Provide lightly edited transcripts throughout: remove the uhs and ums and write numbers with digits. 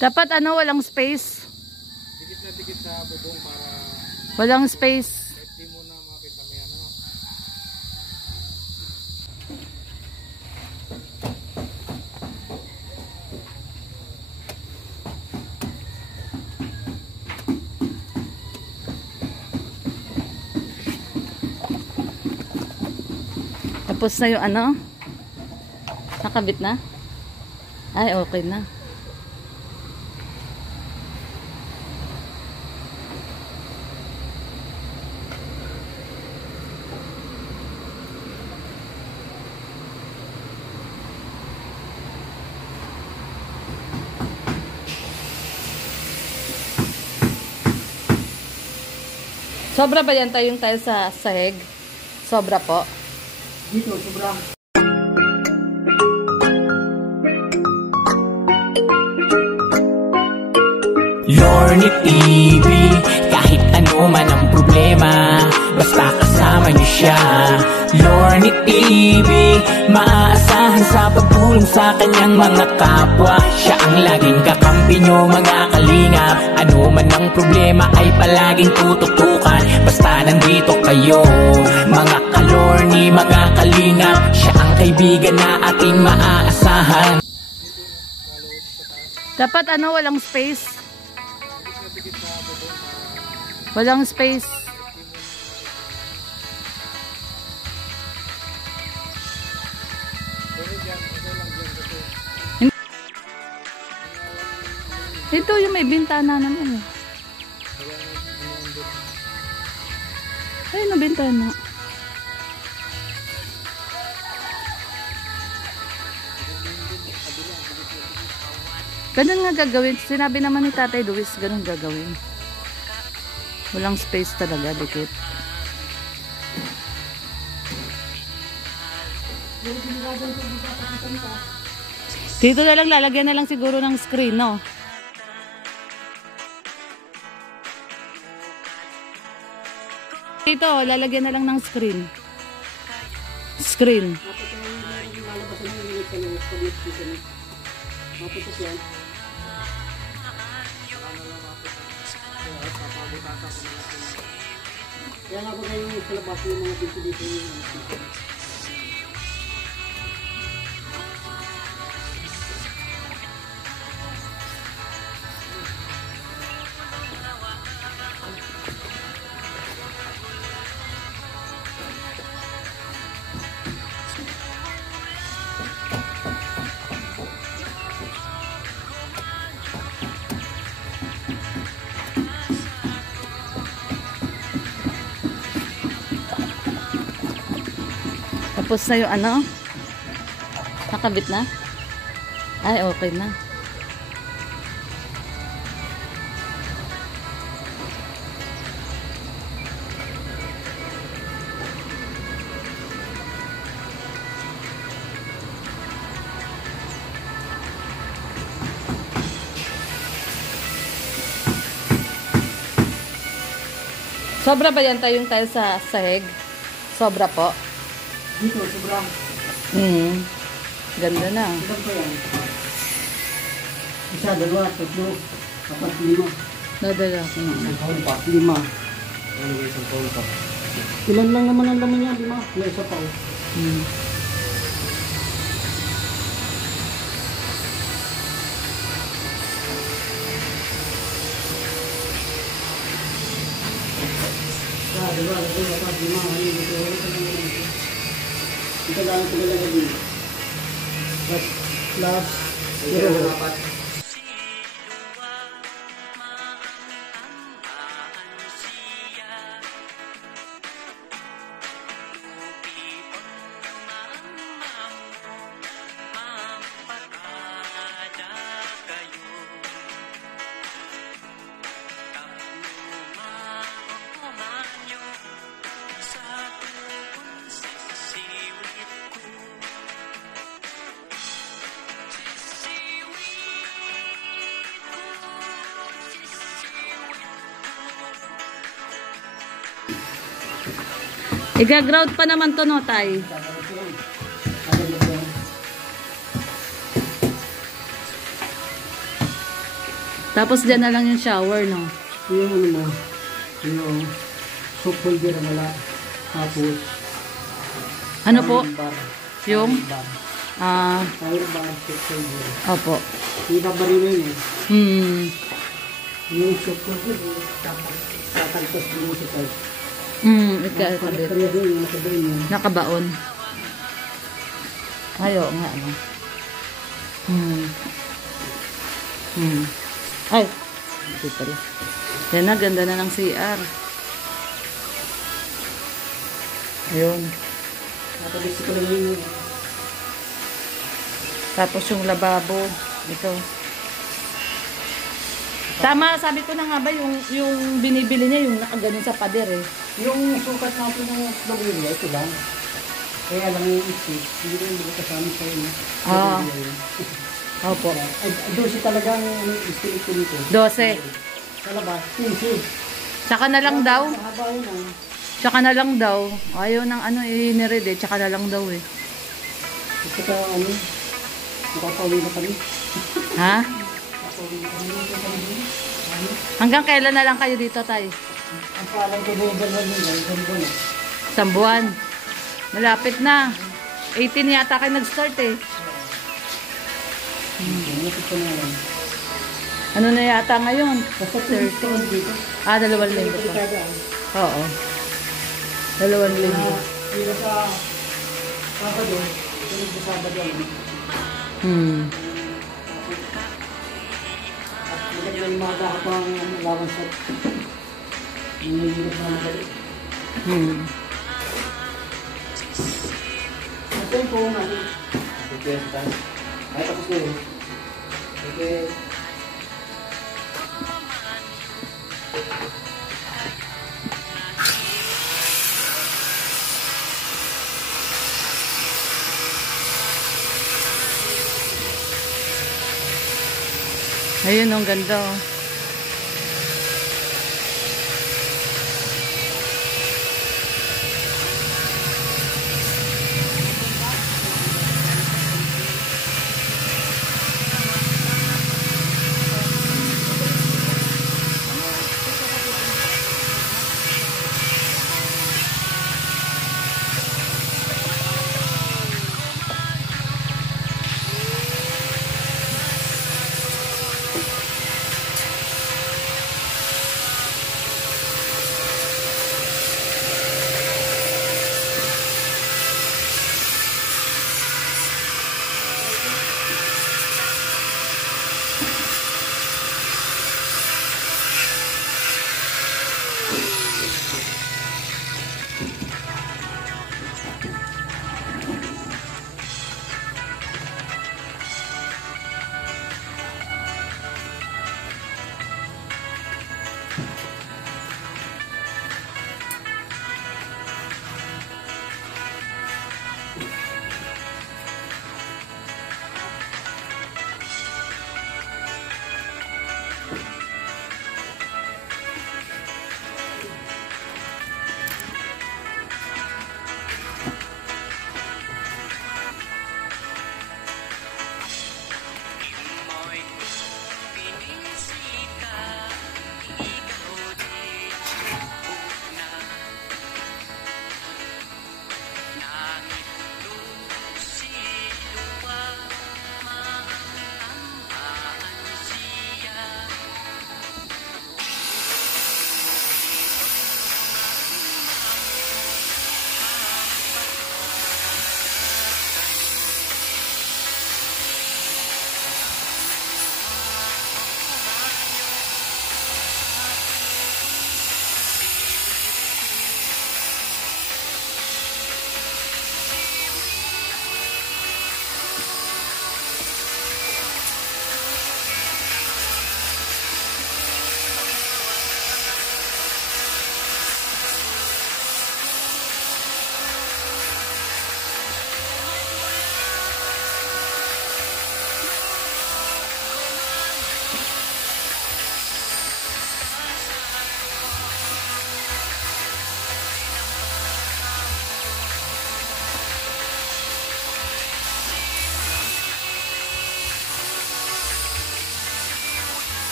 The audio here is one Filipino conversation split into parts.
Dapat ano, walang space. Dikit na dikit sa bubong para walang space. hindi mo na makita may ano. Tapos na yung ano? Nakabit na? Ay, okay na. Sobra ba yan tayong tayo sa sahig? Sobra po. Dito, sobrang. Lorny TV, kahit ano man ang problema, basta kasama niyo siya. Lorny TV, maaasahan sa pagtulong sa kanyang mga kapwa. Siya ang laging kakampi niyo mga kalingap. Ano man ang problema ay palaging tututukan, basta nandito kayo mga ka-Lorny, mga kalingap. Siya ang kaibigan na ating maaasahan. Dapat ano, walang space. Walang space. Ito yung may bintana naman. Ayun ang bintana. Ganun nga gagawin. Sinabi naman ni Tatay Luis, ganun gagawin. Walang space talaga, dikit. Dito na lang, lalagyan na lang siguro ng screen, no? Dito, lalagyan na lang ng screen. Screen. Kaya nga ba kayo sa labas yung mga pinto dito yung Tapos na yung ano? Nakabit na? Ay, okay na. Sobra ba yan tayong tayo sa sahig? Sobra po. dito, sobrang. Ganda na. Ilan pa yan? Isa, dalawa, tatlo, apat, lima. Nadala. Isang taon pa, lima. Ano ba isang taon pa? Ilan lang naman ang laman niya, lima. May isa pa. Dalawa, apat, lima. Ito lang ito talaga din. Plus, zero. Iga-ground pa naman to, no, Tay? Tapos dyan na lang yung shower, no? Yung ano mo, yung soap holder na wala. Tapos, Ano po? iron bar. Yung? Iron bar. Ah, Iron bar, soap holder. opo. Yung babarilo yun eh. Hmm. Yung soap holder, tapos tatagpas din mo sa type. Ikakabit. Kaya doon, yung nakabain yun. Nakabaon. Ayo nga, ano. Ay, ito pala. Yan na, ganda na ng CR. Ayun. Nakabisi ko lang yung Tapos yung lababo. Ito. Tama, sabi ko na nga ba, yung binibili niya, yung nakaganon sa pader eh. yung sukat natin ng babarilo, ito lang. Kaya lang yung isip, hindi rin hindi kasama sa inyo. Ah. Opo. Ay, dosi talagang isip ko dito. 12. Sa labas, 15. Tsaka na lang daw. Mahaba yun ah. Tsaka na lang daw. Ayaw ng ano, inirid eh. Tsaka na lang daw eh. At saka ano, nakapauwi na kami. Ha? Nakapauwi na kami. Hanggang kailan na lang kayo dito, tay? Ang palang ko doon ba yun, isang buwan eh. Isang buwan. Malapit na. 18 yata kayo nag-start eh. Napit ko na lang. Ano na yata ngayon? Basta 30 dito. 2 linggo pa. Kada. Oo. 2 linggo. Dito sa Sabado, tulog sa Sabado lang. At maganda yung mga dapat ang laban sa nililip na madali. Ito yung po natin. Okay, ay tapos na yun. Okay. Ayun, ang ganda oh.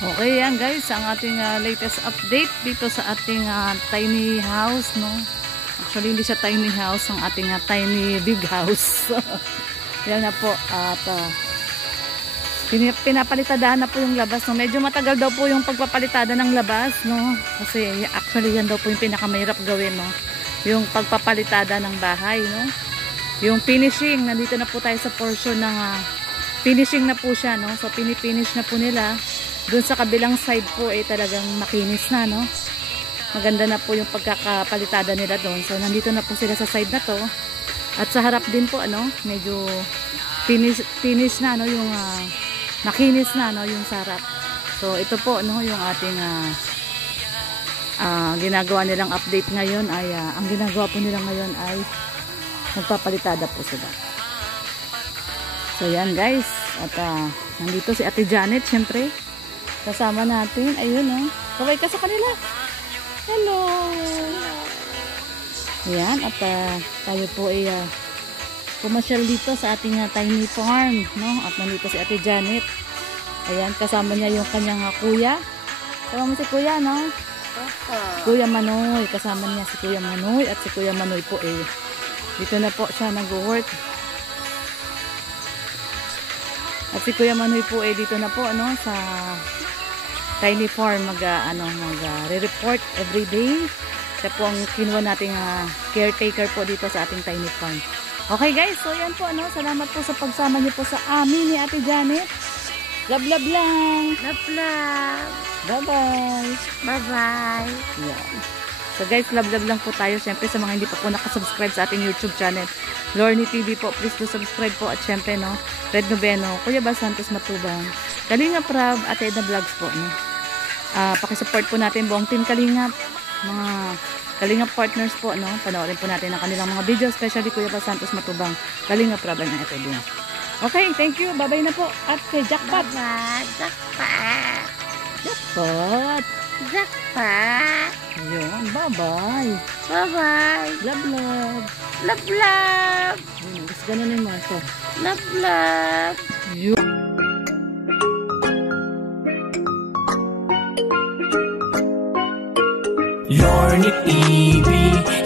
Okay, yan guys, ang ating latest update dito sa ating tiny house, no? Actually, hindi siya tiny house, ang ating tiny big house. Yan na po, at pinapalitadahan na po yung labas, no? Medyo matagal daw po yung pagpapalitada ng labas, no? Kasi actually yan daw po yung pinakamahirap gawin, no? Yung pagpapalitada ng bahay, no? Yung finishing, nandito na po tayo sa portion ng finishing na po siya, no? So pinifinish na po nila. Doon sa kabilang side po talagang makinis na, no? Maganda na po yung pagkakapalitada nila doon. So nandito na po sila sa side na to. At sa harap din po, ano, medyo finish na, no, yung makinis na, no, yung sa harap. So ito po, no, yung ating ginagawa nilang update ngayon ay ang ginagawa po nila ngayon ay magpapalitada po sila. So yan guys, at nandito si Ate Janet, syempre kasama natin. Ayun, oh. Kaway ka sa kanila. Hello. Ayan, at tayo po ay pumasyal dito sa ating tiny farm, no? At nandito si Ate Janet. Ayan, kasama niya yung kanyang kuya. Kasama mo si kuya, no? Kuya Manoy. Kasama niya si Kuya Manoy. At si Kuya Manoy po dito na po siya nag-work. At si Kuya Manoy po dito na po, ano, sa tiny farm mag-report every day. Siya po ang kinuha nating caretaker po dito sa ating tiny farm. Okay guys, so yan po, ano, salamat po sa pagsama niyo po sa amin ni Ate Janet. Love love lang. Love love. Bye bye. Bye bye. Yan. So guys, love love lang po tayo. Siyempre sa mga hindi pa po nakasubscribe sa ating YouTube channel, Lorny TV po, please do subscribe po. At siyempre, no, Red Noveno, Kuya Bal Santos Matubang, Kalinga Prab, at Edna Vlogs po, no. Pakisupport po natin buong team Kalingap, mga Kalingap partners po, no. Panoorin po natin ang kanilang mga video, especially Kuya Bal Santos Matubang, Kalinga Prab, and Edna. Okay, thank you. Bye-bye na po. At kay Jackpot. Bye-bye. Jackpot. Jackpot. Jackpot. Ayun, bye-bye. Bye-bye. Love, love. Love love. Ayun, gusto ganunin mo ito. Love love. Yun. Lorny TV,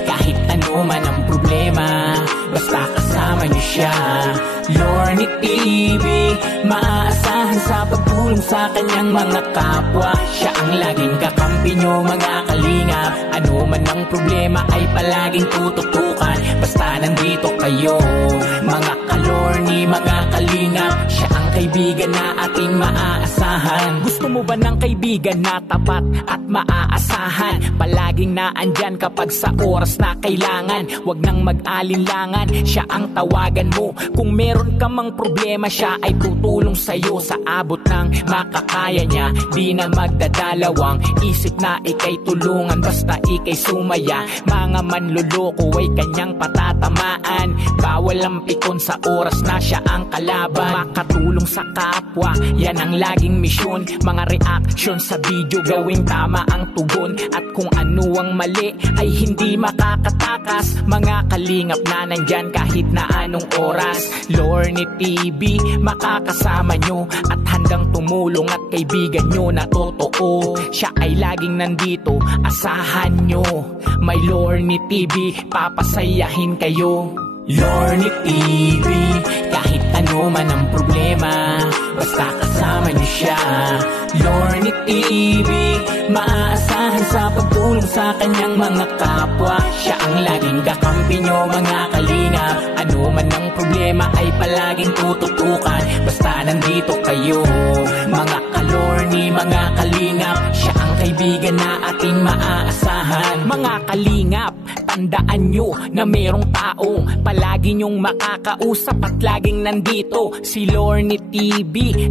kahit ano man ang problema, basta kasama niyo siya. Lorny TV, maaasahan sa pagtulong sa kanyang mga kapwa. Siya ang laging kakampi nyo mga kalingap. Ano man ang problema ay palaging tututukan, basta nandito kayo mga kalorny, mga kalingap. Siya ang kaibigan na ating maaasahan. Gusto mo ba ng kaibigan na tapat at maaasahan? Palaging naandyan kapag sa oras na kailangan. Huwag nang mag-alinlangan, siya ang tawagan mo. Kung meron ka mang problema, siya ay tutulong sa'yo sa abot ng makakaya niya. Di na magdadalawang isip na ikay tulungan, basta ikay sumaya. Mga manluloko ay kanyang patatamaan. Bawal ang pikon sa oras na siya ang kalaban. Makatulong sa kapwa, yan ang laging misyon. Mga reaction sa video, gawing tama ang tugon. At kung ano ang mali ay hindi makakatakas. Mga kalingap na nandyan kahit na anong oras. Lorny TV, makakasama nyo at handang tumulong at kaibigan nyo na totoo. Siya ay laging nandito, asahan nyo. May Lorny TV, papasayahin kayo. Lorny TV, kahit ano man ang problema, basta kasama niyo siya. Lorny TV, maaasahan sa pagtulong sa kanyang mga kapwa. Siya ang laging kakampi nyo mga kalingap. Ano man ang problema ay palaging tututukan, basta nandito kayo mga kalorny, mga kalingap. Siya ang kaibigan na ating maaasahan. Mga kalingap, tandaan nyo na merong taong palagi nyong makakausap at laging nandito, si Lorny TV.